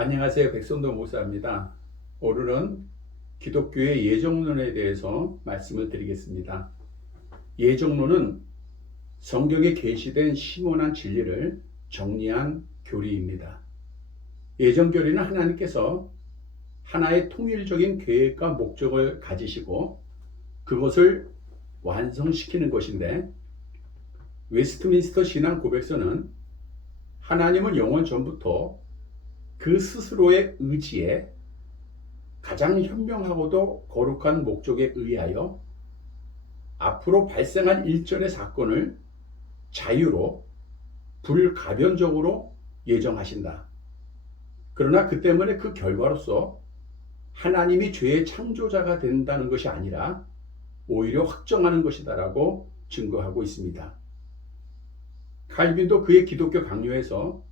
안녕하세요. 백선도 목사입니다. 오늘은 기독교의 예정론에 대해서 말씀을 드리겠습니다. 예정론은 성경에 계시된 심오한 진리를 정리한 교리입니다. 예정교리는 하나님께서 하나의 통일적인 계획과 목적을 가지시고 그것을 완성시키는 것인데, 웨스트민스터 신앙 고백서는 하나님은 영원 전부터 그 스스로의 의지에 가장 현명하고도 거룩한 목적에 의하여 앞으로 발생할 일전의 사건을 자유로 불가변적으로 예정하신다. 그러나 그 때문에 그 결과로서 하나님이 죄의 창조자가 된다는 것이 아니라 오히려 확정하는 것이다라고 증거하고 있습니다. 칼빈도 그의 기독교 강요에서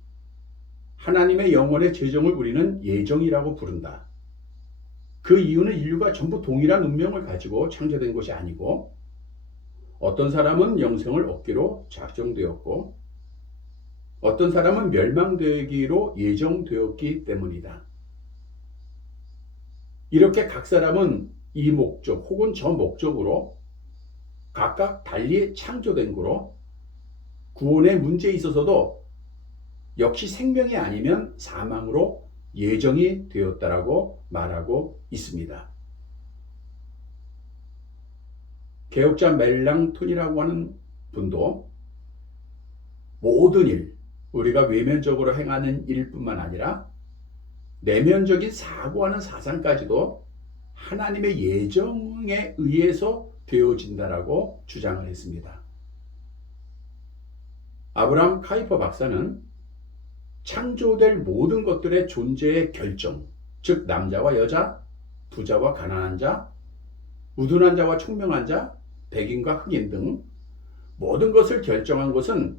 하나님의 영원의 재정을 우리는 예정이라고 부른다. 그 이유는 인류가 전부 동일한 운명을 가지고 창조된 것이 아니고, 어떤 사람은 영생을 얻기로 작정되었고 어떤 사람은 멸망되기로 예정되었기 때문이다. 이렇게 각 사람은 이 목적 혹은 저 목적으로 각각 달리 창조된 거로, 구원의 문제에 있어서도 역시 생명이 아니면 사망으로 예정이 되었다라고 말하고 있습니다. 개혁자 멜랑톤이라고 하는 분도 모든 일, 우리가 외면적으로 행하는 일뿐만 아니라 내면적인 사고하는 사상까지도 하나님의 예정에 의해서 되어진다라고 주장을 했습니다. 아브라함 카이퍼 박사는 창조될 모든 것들의 존재의 결정, 즉 남자와 여자, 부자와 가난한 자, 우둔한 자와 총명한 자, 백인과 흑인 등 모든 것을 결정한 것은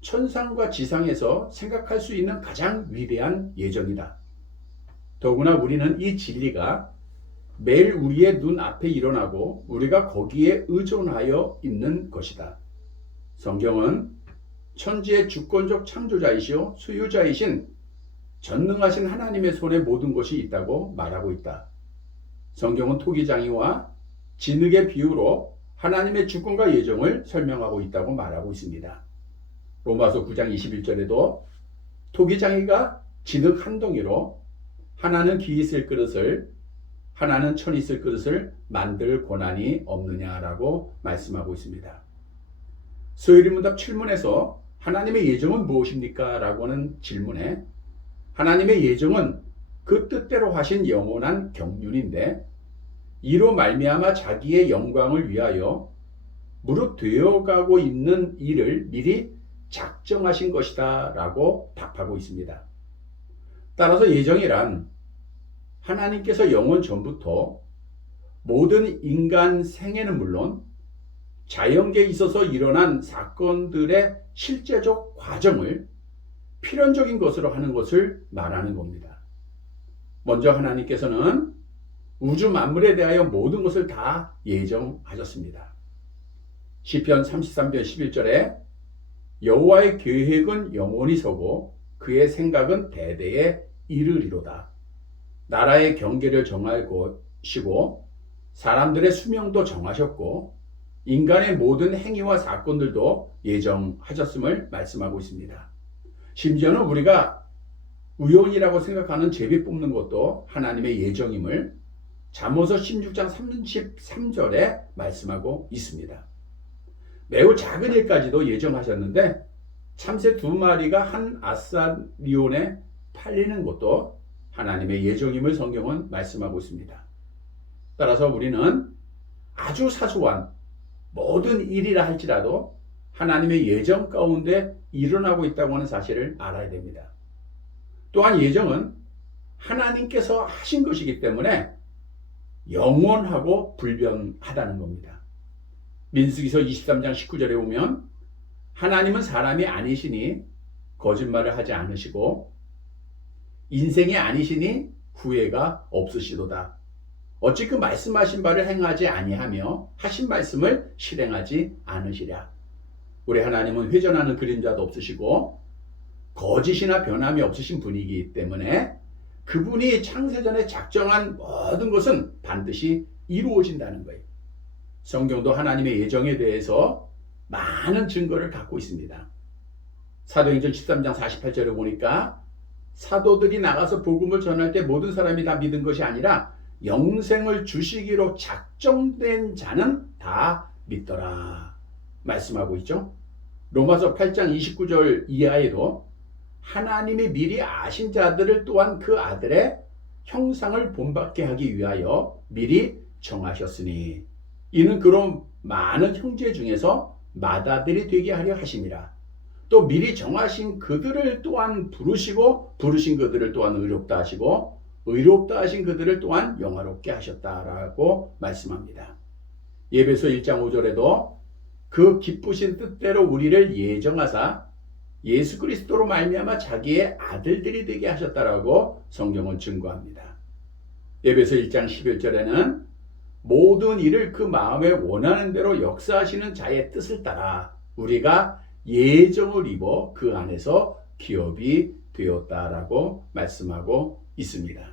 천상과 지상에서 생각할 수 있는 가장 위대한 예정이다. 더구나 우리는 이 진리가 매일 우리의 눈앞에 일어나고 우리가 거기에 의존하여 있는 것이다. 성경은 천지의 주권적 창조자이시오 소유자이신 전능하신 하나님의 손에 모든 것이 있다고 말하고 있다. 성경은 토기장이와 진흙의 비유로 하나님의 주권과 예정을 설명하고 있다고 말하고 있습니다. 로마서 9장 21절에도 토기장이가 진흙 한 덩이로 하나는 기 있을 그릇을, 하나는 천 있을 그릇을 만들 권한이 없느냐라고 말씀하고 있습니다. 소요리문답 7문에서 하나님의 예정은 무엇입니까? 라고 하는 질문에 하나님의 예정은 그 뜻대로 하신 영원한 경륜인데, 이로 말미암아 자기의 영광을 위하여 무릇 되어가고 있는 일을 미리 작정하신 것이다 라고 답하고 있습니다. 따라서 예정이란 하나님께서 영원 전부터 모든 인간 생애는 물론 자연계에 있어서 일어난 사건들의 실제적 과정을 필연적인 것으로 하는 것을 말하는 겁니다. 먼저 하나님께서는 우주 만물에 대하여 모든 것을 다 예정하셨습니다. 시편 33편 11절에 여호와의 계획은 영원히 서고 그의 생각은 대대에 이르리로다. 나라의 경계를 정하시고 사람들의 수명도 정하셨고 인간의 모든 행위와 사건들도 예정하셨음을 말씀하고 있습니다. 심지어는 우리가 우연이라고 생각하는 제비 뽑는 것도 하나님의 예정임을 잠언서 16장 33절에 말씀하고 있습니다. 매우 작은 일까지도 예정하셨는데 참새 2마리가 한 아사리온에 팔리는 것도 하나님의 예정임을 성경은 말씀하고 있습니다. 따라서 우리는 아주 사소한 모든 일이라 할지라도 하나님의 예정 가운데 일어나고 있다고 하는 사실을 알아야 됩니다. 또한 예정은 하나님께서 하신 것이기 때문에 영원하고 불변하다는 겁니다. 민수기서 23장 19절에 보면 하나님은 사람이 아니시니 거짓말을 하지 않으시고 인생이 아니시니 후회가 없으시도다. 어찌 그 말씀하신 바를 행하지 아니하며 하신 말씀을 실행하지 않으시랴. 우리 하나님은 회전하는 그림자도 없으시고 거짓이나 변함이 없으신 분이기 때문에 그분이 창세전에 작정한 모든 것은 반드시 이루어진다는 거예요. 성경도 하나님의 예정에 대해서 많은 증거를 갖고 있습니다. 사도행전 13장 48절에 보니까 사도들이 나가서 복음을 전할 때 모든 사람이 다 믿은 것이 아니라 영생을 주시기로 작정된 자는 다 믿더라 말씀하고 있죠. 로마서 8장 29절 이하에도 하나님이 미리 아신 자들을 또한 그 아들의 형상을 본받게 하기 위하여 미리 정하셨으니 이는 그런 많은 형제 중에서 맏아들이 되게 하려 하심이라. 또 미리 정하신 그들을 또한 부르시고 부르신 그들을 또한 의롭다 하시고 의롭다 하신 그들을 또한 영화롭게 하셨다라고 말씀합니다. 에베소 1장 5절에도 그 기쁘신 뜻대로 우리를 예정하사 예수 그리스도로 말미암아 자기의 아들들이 되게 하셨다라고 성경은 증거합니다. 에베소 1장 11절에는 모든 일을 그 마음에 원하는 대로 역사하시는 자의 뜻을 따라 우리가 예정을 입어 그 안에서 기업이 되었다라고 말씀하고 있습니다.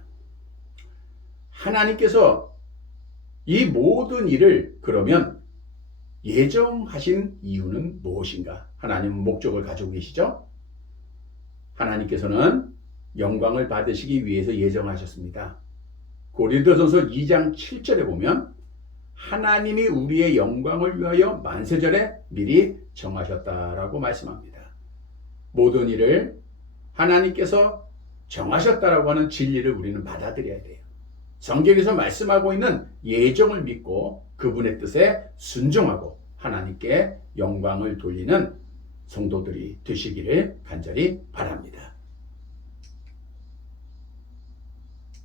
하나님께서 이 모든 일을 그러면 예정하신 이유는 무엇인가? 하나님은 목적을 가지고 계시죠? 하나님께서는 영광을 받으시기 위해서 예정하셨습니다. 고린도전서 2장 7절에 보면 하나님이 우리의 영광을 위하여 만세전에 미리 정하셨다라고 말씀합니다. 모든 일을 하나님께서 정하셨다라고 하는 진리를 우리는 받아들여야 돼요. 성경에서 말씀하고 있는 예정을 믿고 그분의 뜻에 순종하고 하나님께 영광을 돌리는 성도들이 되시기를 간절히 바랍니다.